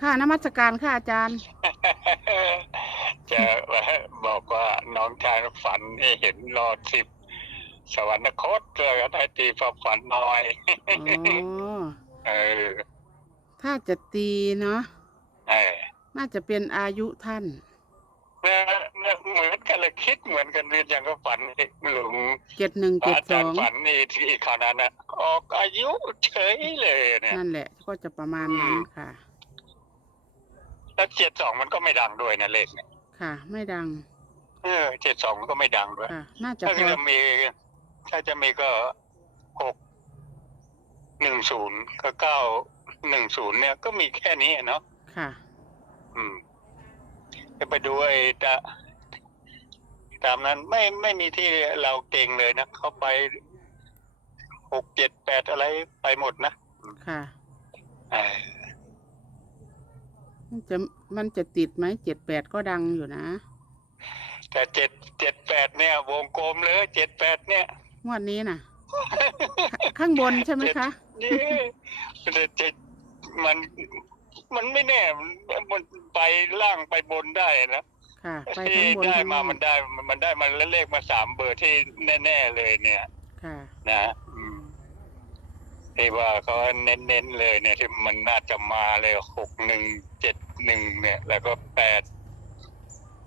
ค่ะนมัสการค่ะอาจารย์ จะบอกว่าน้องชายฝันให้เห็นรอสิบสวรรคตเลยก็ได้ตีความฝันน้อยอ๋อเออถ้าจะตีเนาะเออน่าจะเป็นอายุท่านเนี่ยเนี่ยเหมือนกันเลยคิดเหมือนกันเรียนอย่างก็ฝันหลวงเจ็ดหนึ่งเจ็ดอาสจาอรย์งฝันนี่ที่คราวนั้นนะออกอายุเฉยเลยเนี่ยนั่นแหละก็จะประมาณนั้นอืมค่ะ แล้วเจ็ดสองมันก็ไม่ดังด้วยนะเลขเนี่ยค่ะ ไม่ดัง เออเจ็ดสองมันก็ไม่ดังด้วย ค่ะ น่าจะถ้าพอจะมีถ้าจะมีก็หกหนึ่งศูนย์ก็เก้าหนึ่งศูนย์เนี่ยก็มีแค่นี้เนาะค่ะ อืมจะไปดูไอ้ตาตามนั้นไม่ไม่มีที่เราเก่งเลยนะเขาไปหกเจ็ดแปดอะไรไปหมดนะค่ะ เออ มันจะมันจะติดไหมเจ็ดแปดก็ดังอยู่นะ แต่เจ็ดเจ็ดแปดเนี่ยวงกลมเลยเจ็ดแปดเนี่ยงวดนี้น่ะ ข้างบนใช่ไหมคะนี่แต่เจ็ดมันมันไม่แน่ มันไปล่างไปบนได้นะค่ะไปที่ทั้งบนได้ทั้งมาล่างมันได้ มันได้มาเลขมาสามเบอร์ที่แน่ ๆเลยเนี่ย ค่ะ นะอืม ที่ว่าเขาเน้นๆเลยเนี่ยที่มันน่าจะมาเลยหกหนึ่งเจ็ดหนึ่งเนี่ย แล้วก็แปด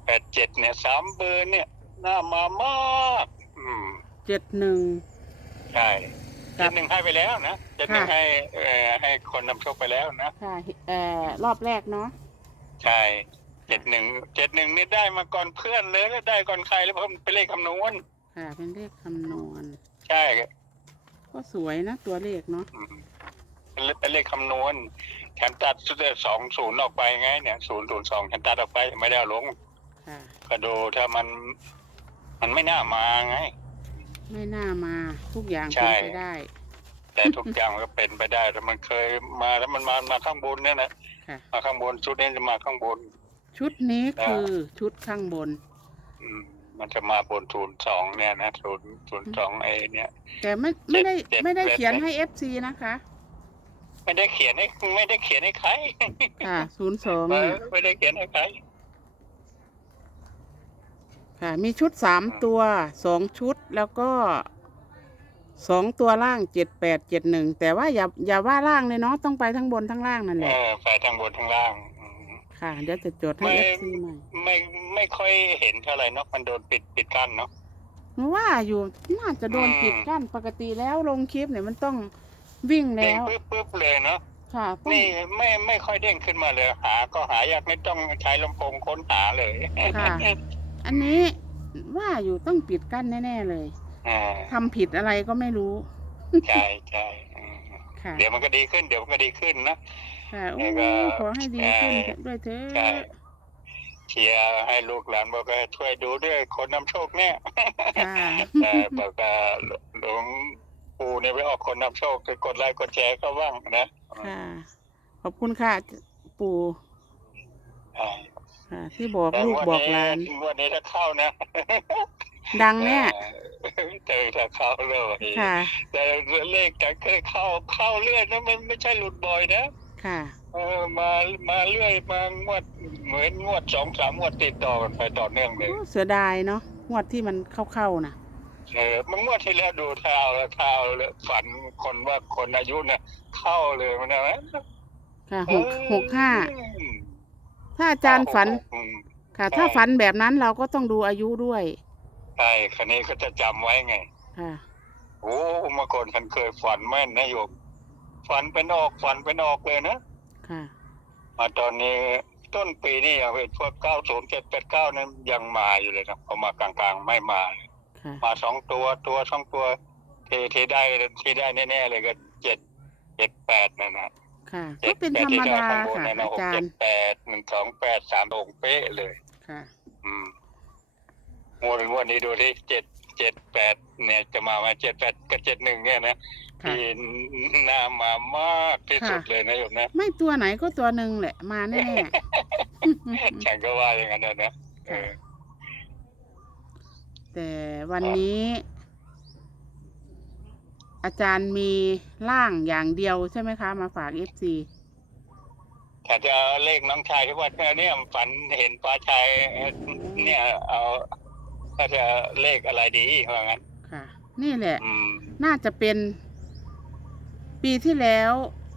แปดเจ็ดเนี่ยสามเบอร์เนี่ยน่ามามาก อืมเจ็ดหนึ่ง ใช่ครัเจ็บ ดหนึ่งให้ไปแล้วนะเจ็ดหนึ่งค่ะให้เอ่อให้คนนำโชคไปแล้วนะ ค่ะเอ่อรอบแรกเนาะใช่เจ็ดหนึ่งเจ็ดหนึ่งนี่ได้มาก่อนเพื่อนเลยแล้วได้ก่อนใครแล้วเพราะมันเป็นเลขคำนวณค่ะเป็นเลขคำนวณ ใช่ ก็สวยนะ ตัวเลขเนาะอืมเป็นเลเป็นเลขคำนวณฉันตัดสองศูนย์ออกไปไง เนี่ยศูนย์ศูนย์สองฉันตัดออกไปไม่ได้เอาลงค่ะ ก็ดูถ้ามัน มันไม่น่ามาไง ไม่น่ามาทุกอย่างใช่เป็นไปได้ แต่ทุกอย่างมันก็เป็นไปได้แต่มันเคยมาแล้วมันมามาข้างบนเนี่ยนะค่ะ มาข้างบนชุดนี้จะมาข้างบน ชุดนี้คือชุดข้างบน อืม มันจะมาบนศูนย์สองเนี่ยนะศูนย์ศูนย์สองไอเนี่ย แต่ไม่ไม่ได้เจ็ดไม่ได้เจ็ด เขียนให้เอฟซีนะคะไม่ได้เขียนให้ไม่ได้เขียนให้ใครค่ะศูนย์สองเออไม่ได้เขียนให้ใครค่ะ มีชุดสามตัวสองชุดแล้วก็สองตัวล่างเจ็ดแปดเจ็ดหนึ่งแต่ว่าอย่าอย่าว่าล่างเลยเนาะต้องไปทั้งบนทั้งล่างนั่นแหเอละอไปทางบนทางล่างอืม ค่ะ เดี๋ยวจะจดให้ไม่เอฟซีใหม่ไม่ไม่ค่อยเห็นเท่าไหร่เนาะมันโดนปิดปิดกั้นเนาะหนูว่าอยู่น่าจะโดนอืม ปิดกั้นปกติแล้วลงคลิปเนี่ยมันต้องวิ่งเด้แล้งว ปึ๊บปึ๊บเลยเนาะค่ะต้องนี่ไม่ไม่ค่อยเด้งขึ้นมาเลย หาก็หายากไม่ต้องใช้ลำโพงค้นหาเลยค่ะ อันนี้ว่าอยู่ต้องปิดกั้นแน่ ๆ เลยอ่าทำผิดอะไรก็ไม่รู้ใช่ใช่อืมค่ะ เดี๋ยวมันก็ดีขึ้น เดี๋ยวมันก็ดีขึ้นนะ ค่ะโอ้แล้วก็ขอให้ดีขึ้นใช่ด้วยเถอใช่ะเชียร์ให้ลูกหลานบอกว่าช่วยดูด้วยคนนำโชคเนี่ยค่ะเออบอกว่าหลวงปู่เนี่ยไปออกคนนำโชคไปกดไลค์กดแชร์ก็ว่างนะค่ะ ขอบคุณค่ะ ปู่อ่าค่ะที่บอกแต่ลูกงวดบอกหลานวันนี้ถ้าเข้านะดังแน่เออเจอถ้าเข้าเลย ค่ะ แต่เลขแต่เคยเข้าเข้าเรื่อยนะมันไม่ใช่หลุดบ่อยนะ ค่ะ เออมามาเรื่อยมางวดเหมือนงวดสองสามงวดติดต่อกันไปต่อเนื่องเลยโอ้เสียดายเนาะงวดที่มันเข้าๆนะเออมันงวดที่แล้วดูเท้าแล้วเท้าแล้วฝันคนว่าคนอายุเนี่ยเข้าเลยมันนะค่ะหกเออหกห้าถ้าอาจารย์ฝันอืมค่ะใช่ถ้าฝันแบบนั้นเราก็ต้องดูอายุด้วยใช่คันนี้ก็จะจำไว้ไง ค่ะโอ้เมื่อก่อนฉันเคยฝันแม่นนะโยม ฝันเป็นออกฝันเป็นออกเลยนะค่ะ มาตอนนี้ต้นปีนี่อย่างเป็นพวกเก้าศูนย์เจ็ดแปดเก้านั้นยังมาอยู่เลยนะพอมากลางๆไม่มา ค่ะ มาสองตัวตัวสองตัวที่ที่ได้ที่ได้แน่ๆเลยก็เจ็ดเจ็ดแปดนั่นนะค่ะเจ็ก็ดเป็นแปธรรมที่ไดาข้างบนค่ะนั่นนะอาหกจารเจ็ดย์ แปดหนึ่งสองแปดสามองค์เป๊ะเลย ค่ะ อืมงวดงวดนี้ดูที่เจ็ดเจ็ดแปดเนี่ยจะมามาเจ็ดแปดกับเจ็ดหนึ่งเนี่ยนะ ค่ะที่หน้ามามากที่สุดค่ะเลยนะโยมนะไม่ตัวไหนก็ตัวหนึ่งแหละ มาแน่ๆฉันก็ว่าอย่างนั้นนะนะเออแต่วันนี้ อาจารย์มีร่างอย่างเดียวใช่ไหมคะ มาฝากเอฟซีใช่อาจจะเอาเลขน้องชายที่ว่าเนี่ยฝันเห็นป้าชายเนี่ย เอาก็จะเลขอะไรดีว่างั้นค่ะ นี่แหละอืมน่าจะเป็น ปีที่แล้ว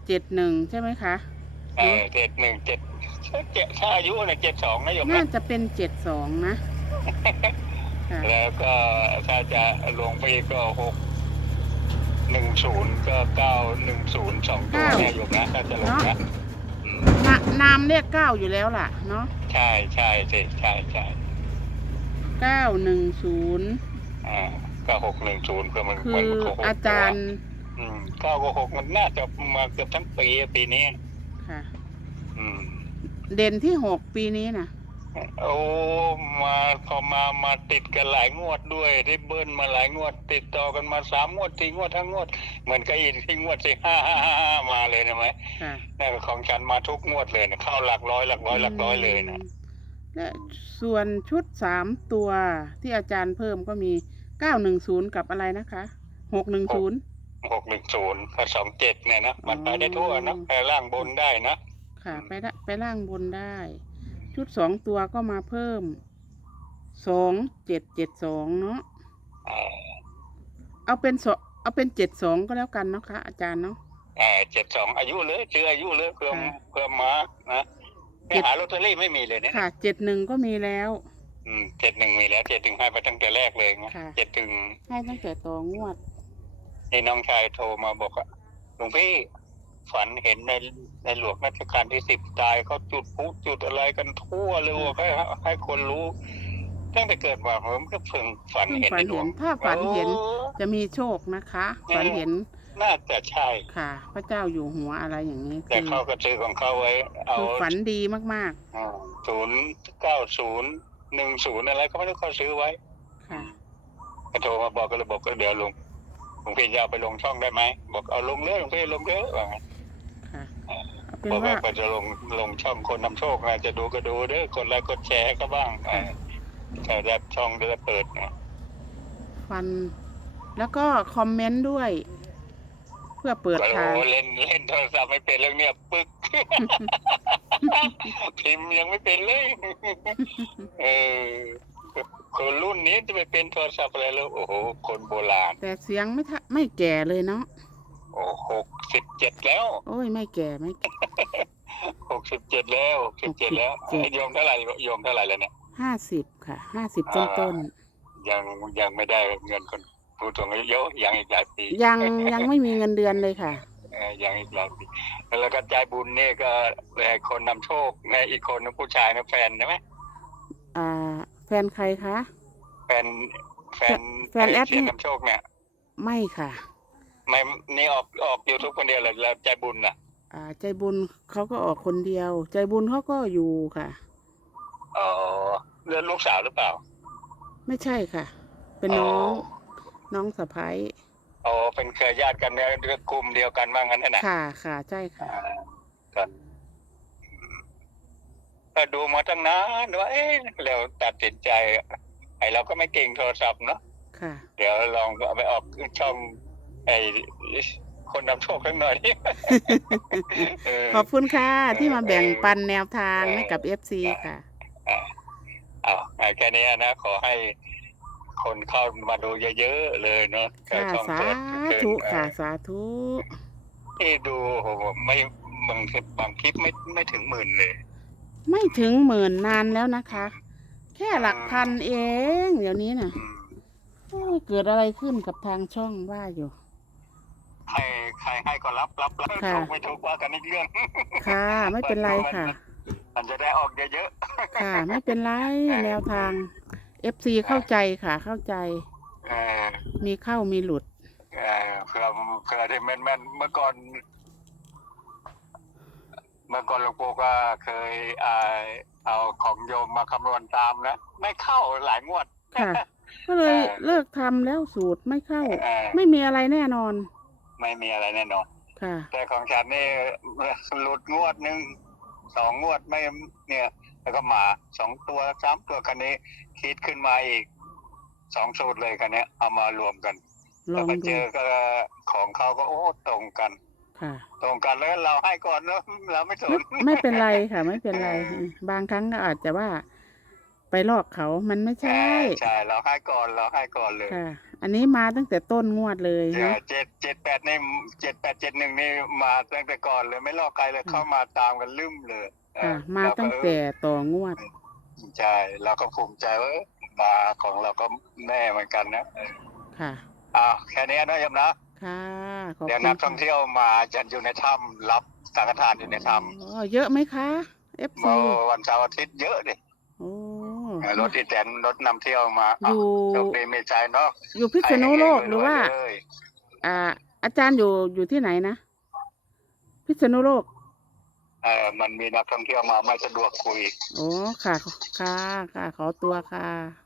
เจ็ดหนึ่งใช่ไหมคะเออเจ็ดหนึ่งเจ็ดเจ็ดถ้าอายุเนี่ยเจ็ดสองนะโยมน่านะจะเป็นเจ็ดสองนะค่ะแล้วก็ถ้าจะลงไปอีกก็หกหนึ่งศูนย์ก็เก้าหนึ่งศูนย์สองตัวเนี่ยโยมนะถ้าจะลงนะอืมนานามเลขเก้าอยู่แล้วล่ะ เนาะใช่ใช่ใช่ใช่ใช่เก้าหนึ่งศูนย์อ่าก็หกหนึ่งศูนย์เพื่อมันคืมันอก็หกอาจารย์ อืมเก้าก็หกมันน่าจะมาเกือบทั้งปีอะปีนี้ ค่ะ อืม เด่นที่หกปีนี้นะโอ้มาพอมามาติดกันหลายงวดด้วยได้เบิ้ลมาหลายงวด ติดต่อกันมาสามงวดสี่งวดทั้งงวด เหมือนกับอินที่งวดสี่ห้าห้าห้าห้ามาเลยนะไหมค่ะนั่นก็ของฉันมาทุกงวดเลยนะเข้าหลักร้อยหลักร้อยหลักร้อยเลยนะและส่วนชุดสามตัวที่อาจารย์เพิ่มก็มีเก้าหนึ่งศูนย์กับอะไรนะคะหกหนึ่งศูนย์ หกหนึ่งศูนย์กับสองเจ็ดเนี่ยนะมันไปได้ทั่วนะไปล่างบนได้นะค่ะ ไปละไปล่างบนได้ ชุดสองตัวก็มาเพิ่มสองเจ็ดเจ็ดสองเนาะอ่าเอาเป็นสเอาเป็นเจ็ดสองก็แล้วกันเนาะคะอาจารย์เนาะเจ็ดสองอายุเลยชื่ออายุเลยเพื่อค่ะเพื่อมานะเจ็ดหาลอตเตอรี่ไม่มีเลยเนี่ยค่ะเจ็ดหนึ่งก็มีแล้วอืมเจ็ดหนึ่งมีแล้วเจ็ดถึงให้ไปตั้งแต่แรกเลยนะค่ะเจ็ดถึงให้ตั้งแต่ต่องวด นี่น้องชายโทรมาบอกว่าหลวงพี่ฝันเห็นในในหลวงรัชกาลที่สิบตายเขาจุดพลุจุดอะไรกันทั่วเลยว่าให้ให้คนรู้ตั้งแต่เกิดมาผมก็เพิ่งฝันเพิ่งเห็นฝัในนหลวเห็งนถ้าฝันเห็นโอ้จะมีโชคนะคะเออฝันเห็นน่าจะใช่ค่ะ พระเจ้าอยู่หัวอะไรอย่างนี้แต่คือเขาก็ซื้อของเขาไว้ เอาคือฝันดีมากศูนย์เก้าศูนย์หนึ่งศูนย์อะไรก็ไม่รู้เขาซื้อไว้ๆค่ะก็โทรมาบอกก็เลยบอกก็เดี๋ยวลงห ลวงพี่จะเอาไปลงช่องได้ไหมบอกเอาลงเลยหลวงพี่ลงเยอะว่างั้นค่ะเอาเป็นบอกว่าว่าก็จะลงลงช่องคนนำโชคนะจะดูก็ดูเด้อกดไลค์กดแชร์ก็บ้างค่ะแต่แบบช่องจะเปิดนะฟัน แล้วก็คอมเมนต์ด้วย เพื่อเปิดโอ้ทางโหเล่นเล่นโทรศัพท์ไม่เป็นเรื่องเนี้ยปึ๊ก พิมพ์ยังไม่เป็นเลย เออ คนรุ่นนี้จะไปเป็นโทรศัพท์อะไรแล้วโอ้โห คนโบราณ แต่เสียงไม่ทะไม่แก่เลยเนาะโอ้หกสิบเจ็ดแล้ว โอ้ยไม่แก่ไม่แก่หกสิบเจ็ดแล้วหกสิบเจ็ดแล้ว67ไอ้โยมเท่าไหร่โยมเท่าไหร่แล้วเนี่ยห้าสิบค่ะห้าสิบต้นต้นยังยังไม่ได้เงินคนผู้สูงอายุเยอะยังอีกหลายปีๆยังยังไม่มีเงินเดือนเลยค่ะเออยังอีกหลายปีแล้วก็ใจบุญนี่ก็เอ่อคนนำโชคในอีกคนนึงผู้ชายนะแฟนใช่ไหมอ่า แฟนใครคะ แฟนแฟนแฟนแอด เสียนี่นำโชคเนี่ยไม่ค่ะ ไม่นี่ออกออกยูทูบคนเดียวเลยแล้วใจบุญน่ะ อ่า ใจบุญเขาก็ออกคนเดียว ใจบุญเขาก็อยู่ค่ะ อ๋อเลือนลูกสาวหรือเปล่า ไม่ใช่ค่ะ เป็นน้องน้องสะพ้ายอ๋อเป็นเครือญาติกันเนี่ยกลุ่มเดียวกันว่างั้นนะค่ะค่ะใช่ค่ะ อ่ากัน ก็ดูมาตั้งนานว่าเอ๊ะแล้วตัดสินใจ ไอ้เราก็ไม่เก่งโทรศัพท์เนาะค่ะ เดี๋ยวลองเอาไปออกช่องไอ้คนนำโชคข้างหน่อย เออ ขอบคุณค่ะ ที่มาแบ่งปันแนวทางเออให้กับเอฟซีค่ะ เอาเอาแค่นี้นะ ขอให้คนเข้ามาดูเยอะๆเลยเนาะค่ะ ช่องสาเปิดเกินธุเออค่ะ สาธุ ที่ดูโอ้โหไม่บางคลิปบางคลิปไม่ไม่ถึงหมื่นเลย ไม่ถึงหมื่นนานแล้วนะคะ แค่หลักพันเอง เดี๋ยวนี้น่ะอืมโอ้ยเกิดอะไรขึ้นกับทางช่องว่าอยู่ ใครใครให้ก็รับรับรับค่ะ ถูกไม่ถูกว่ากันอีกเรื่องค่ะ ไม่เป็นไรค่ะ มันจะได้ออกเยอะค่ะ ไม่เป็นไรแนวทางเอฟซีเข้าใจค่ะ เข้าใจ ๆเออมีเข้ามีหลุด เออเผื่อเผื่อที่แม่นแม่นๆเมื่อก่อน เมื่อก่อนหลวงปู่ก็เคยอ่าเอาของโยมมาคำนวณตามนะ ไม่เข้าหลายงวด ค่ะ ก็เลยเลิกทำแล้วสูตรไม่เข้า เออไม่มีอะไรแน่นอนไม่มีอะไรแน่นอน ค่ะ แต่ของฉันนี่หลุดงวดหนึ่งสองงวดไม่เนี่ย แล้วก็มาสองตัวสามตัวคันนี้ คิดขึ้นมาอีกสองสูตรเลยคันนี้เอามารวมกัน ลแล้อวงก็ดูเจอก็ของเขาก็โอ้ตรงกัน ค่ะตรงกันแล้วเราให้ก่อนเนอะเราไม่สไม่นไม่เป็นไรค่ะ ไม่เป็นไร เออ บางครั้งก็อาจจะว่าไปลอกเขามันไม่ใช่ ใช่เราให้ก่อนเราให้ก่อนเลยค่ะ อันนี้มาตั้งแต่ต้นงวดเลยเจ็เนาะดเจ็ดเจ็ดแปดนี่เจ็ดแปดเจ็ดหนึ่งนี่มาตั้งแต่ก่อนเลยไม่ลอกใครเลยเข้ามาตามกันลืมเลยเอค่ะ อมาเรก็ตั้งแต่ต่องวด ใช่เราก็ภูมิใจว่าเอ้ยมาของเราก็แน่เหมือนกันนะเออค่ะ อ้าวแค่นี้นะยมนะ ค่ะขอบเดี๋ยวคุนัณกท่องเที่ยวมาจะอยู่ในถ้ำรับสังฆทานอยู่ในถ้อ๋อเยอะไหมคะำ FC เมื่อวันเสาร์อาทิตย์เยอะดิโอ้รถอีแตนรถนำเที่ยวมาอยู่โชคดีมีใจเนาะอยู่พิษณุโลกหรือว่าใครเฮงๆรวยๆเลยอ่า อาจารย์อยู่อยู่ที่ไหนนะ พิษณุโลกเออมันมีนักท่องเที่ยวมาไม่สะดวกคุย โอ้ค่ะ ค่ะค่ะขอตัวค่ะ